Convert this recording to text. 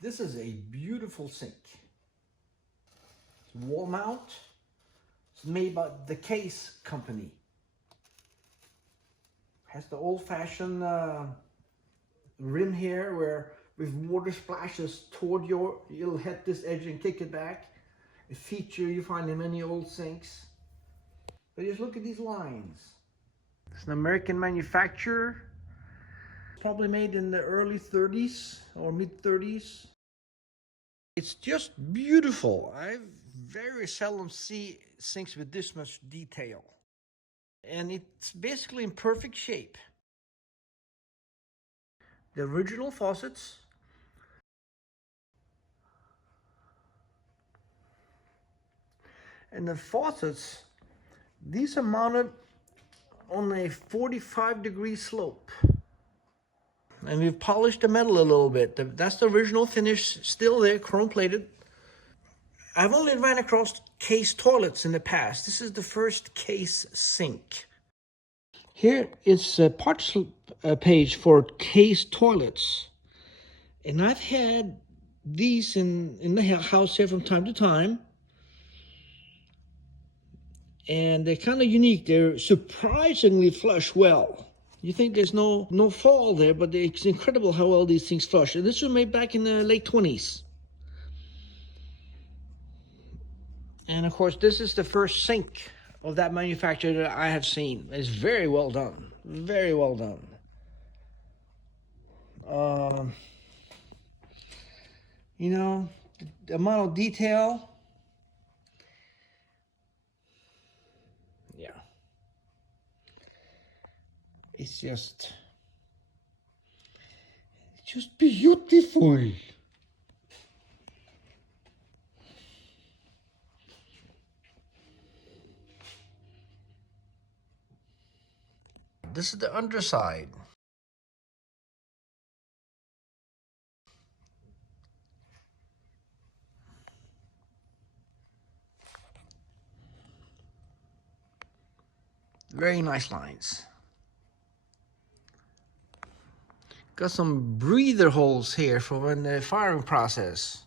This is a beautiful sink. It's wall mount. It's made by the Case company. Has the old-fashioned rim here where with water splashes toward you'll hit this edge and kick it back. A feature you find in many old sinks. But just look at these lines. It's an American manufacturer. Probably made in the early 30s or mid 30s. It's just beautiful. I very seldom see sinks with this much detail. And it's basically in perfect shape. The original faucets. And the faucets, these are mounted on a 45-degree slope. And we've polished the metal a little bit. That's the original finish, still there, chrome plated. I've only ran across Case toilets in the past. This is the first Case sink. Here is a parts page for Case toilets. And I've had these in the house here from time to time. And they're kind of unique. They're surprisingly flush well. You think there's no fall there, but it's incredible how well these things flush. And this was made back in the late 20s. And of course, this is the first sink of that manufacturer that I have seen. It's very well done. Very well done. You know, the amount of detail. Yeah. It's just beautiful. This is the underside. Very nice lines. Got some breather holes here for when the firing process.